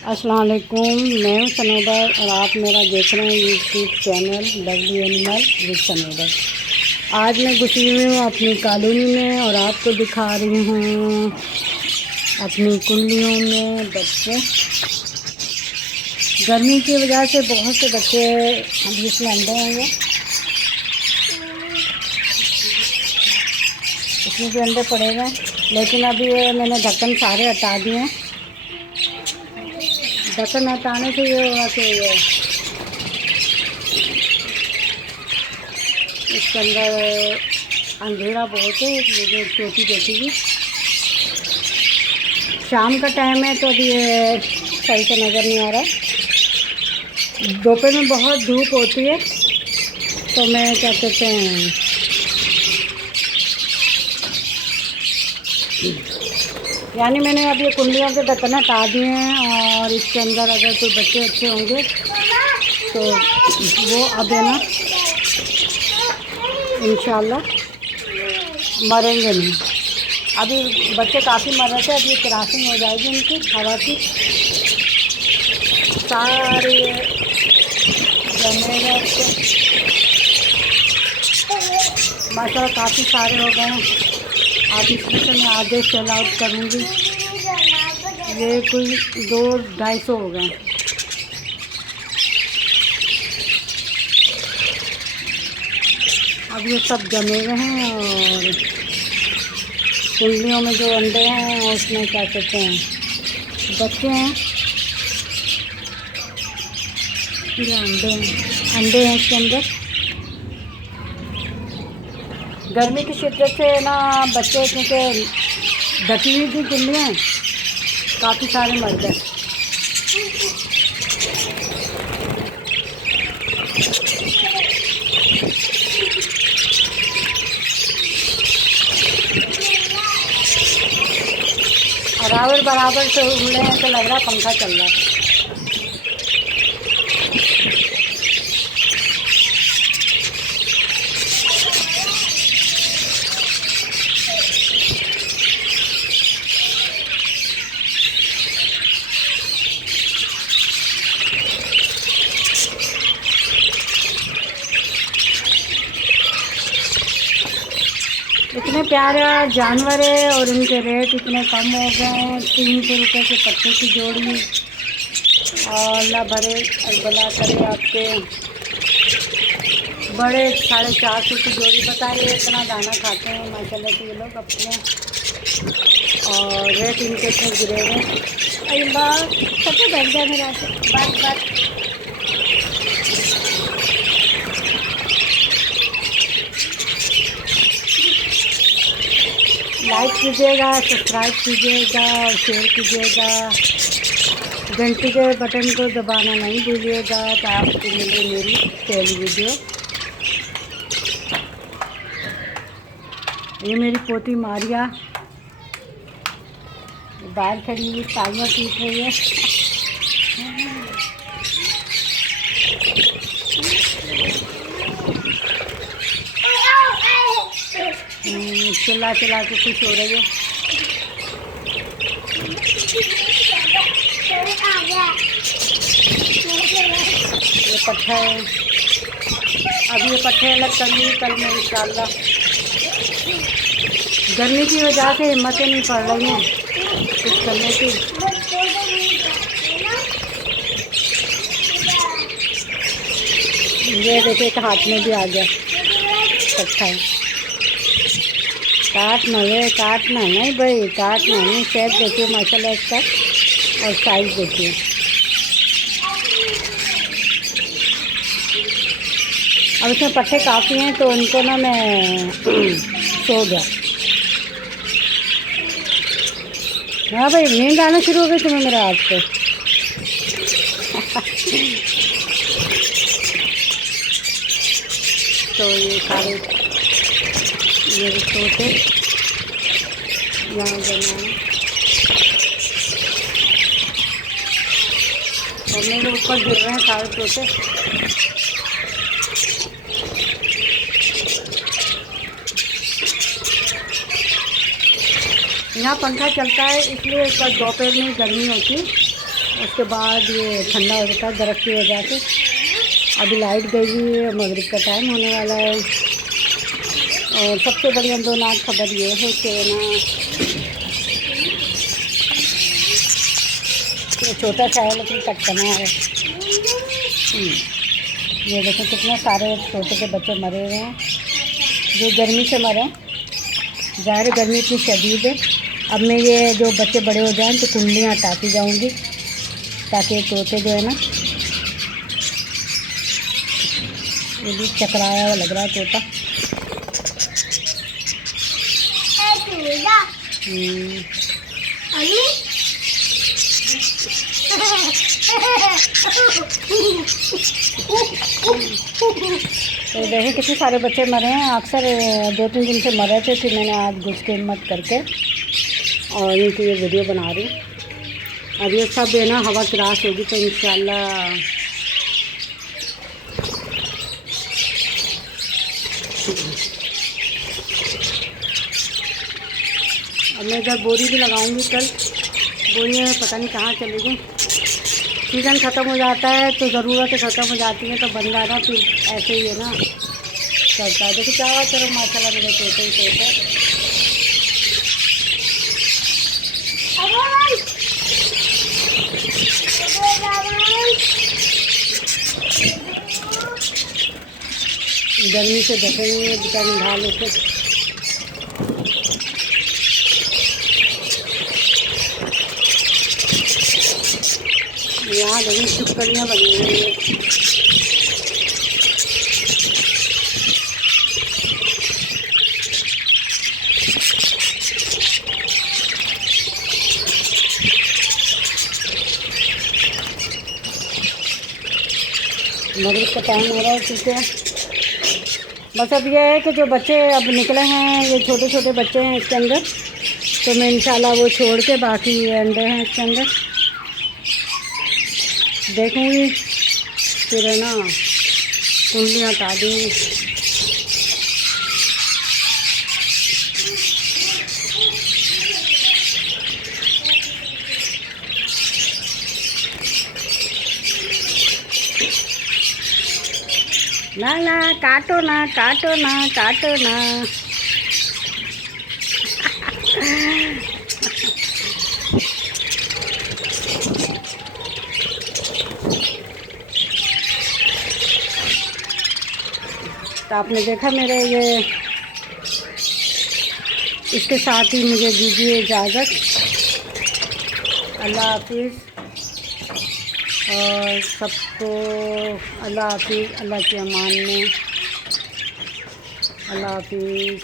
अस्सलाम वालेकुम, मैं हूँ सनोबर और आप मेरा देख रहे हैं YouTube channel lovely animal with Sanobar. आज मैं घुसी हुई हूँ अपनी कॉलोनी में और आपको दिखा रही हूँ अपनी कुंडियों में बच्चे। गर्मी की वजह से बहुत से बच्चे इसमें अंडे होंगे, इसमें भी अंडे पड़े हुए हैं, लेकिन अभी ये मैंने ढक्कन सारे हटा दिए हैं। ढक्कन हटाने से ये होगा कि ये इसके अंदर अंधेरा बहुत है, मुझे चोटी देखेगी। शाम का टाइम है तो अभी ये सही से नज़र नहीं आ रहा है। दोपहर में बहुत धूप होती है तो मैं क्या कहते हैं यानी मैंने अब ये कुंडियों के ढक्कन हटा दिए हैं और इसके अंदर अगर कोई बच्चे अच्छे होंगे तो वो अब है ना इंशाल्लाह मरेंगे नहीं। अभी बच्चे काफ़ी मर रहे थे, अभी क्रॉसिंग हो जाएगी उनकी हवा की। सारे जमेगा माशाल्लाह काफ़ी सारे हो गए हैं। अब इसमें से मैं आधे सेल आउट करूँगी। ये कोई 200-250 हो गए। अब ये सब जमे हुए हैं और कुंडलियों में जो अंडे हैं उसमें क्या कहते हैं बच्चे हैं, ये अंडे हैं इसके अंदर। गर्मी की शिद्दत से ना बच्चे क्योंकि ढकी हुई थी कुंडलियाँ, काफ़ी सारे मर गए। बराबर बराबर से उड़े हैं तो लग रहा पंखा चल रहा है। इतने प्यारे जानवर है और इनके रेट इतने कम हो गए हैं। 300 रुपये के पत्ते की जोड़ी। और अल्लाह भरे भला करे आपके बड़े 450 की जोड़ी। बताइए इतना दाना खाते हैं माशाल्लाह से ये लोग अपने, और रेट इनके इतने गिरे हुए। अल्लाह सबसे बैठ जाए मेरा बस लाइक कीजिएगा, सब्सक्राइब कीजिएगा और शेयर कीजिएगा। घंटी के बटन को दबाना नहीं भूलिएगा तो आपको मिले मेरी पहली वीडियो। ये मेरी पोती मारिया बाहर खड़ी हुई तालियां पीट रही है। चिल्ला चिल्ला के खुश हो रही है। ये पट्ठा है, अभी ये पट्ठे अलग करूँगी कल मैं इंशाल्लाह। गर्मी की वजह से हिम्मतें नहीं पड़ रही हैं कुछ करने की। ये देखिए एक हाथ में भी आ गया पट्ठा है। काटना नहीं भाई, काटना नहीं। शेप देखिए माशाल्लाह इसका और साइज देखिए। अब इसमें पट्टे काफ़ी हैं तो उनको ना मैं सो गया। हाँ भाई नींद आना शुरू हो गई तुम्हें मेरे हाथ पे। तो ये सारे ये सोते यहाँ बनाए और मेरे ऊपर गिर रहे हैं सारे तोते। यहाँ पंखा चलता है इसलिए दोपहर में गर्मी होती उसके बाद ये ठंडा हो जाता है बर्फ़ की वजह से। अभी लाइट गई हुई है, मगरिब का टाइम होने वाला है। और सबसे बड़ी अंदोनाक खबर ये है कि ना ये छोटा सा है लेकिन कटकना है। ये देखो कितने सारे छोटे से बच्चे मरे हुए हैं जो गर्मी से मरे। ज़ाहिर गर्मी इतनी शदीद है। अब मैं ये जो बच्चे बड़े हो जाएं तो कुंडलियाँ हटाती जाऊँगी ताकि तोते जो है ना, ये भी चकराया हुआ लग रहा है तोता। तो देखिए कितने सारे बच्चे मरे हैं। अक्सर 2-3 दिन से मरे थे, फिर मैंने आज घुस के हिम्मत करके और इनकी ये वीडियो बना रही हूँ। अब ये सब है ना हवा क्रॉस होगी तो इंशाल्लाह अब मैं इधर बोरी भी लगाऊंगी। कल बोरियाँ पता नहीं कहाँ चली गई। सीज़न ख़त्म हो जाता है तो ज़रूरतें ख़त्म हो जाती हैं तो बंदा ना फिर ऐसे ही है ना चलता है। देखो क्या चलो माशाल्लाह मेरे तोते ही तोते। गर्मी से ढके हुए हैं बेचारे ढाल लेके। यहाँ देखिए छिपकलियाँ बनी हुई हैं। मगरिब का टाइम हो रहा है क्योंकि बस अब ये है कि जो बच्चे अब निकले हैं ये छोटे छोटे बच्चे हैं इसके अंदर, तो मैं इंशाल्लाह वो छोड़ के बाकी ये अंडे हैं इसके अंदर देखूँगी। फिर है ना कुंडलियाँ हटा दूँगी। ना ना काटो ना काटो ना काटो ना। तो आपने देखा मेरे ये, इसके साथ ही मुझे दीजिए इजाज़त। अल्लाह हाफिज़ और सबको अल्लाह हाफिज़। अल्लाह के अमान में अल्लाह हाफिज़।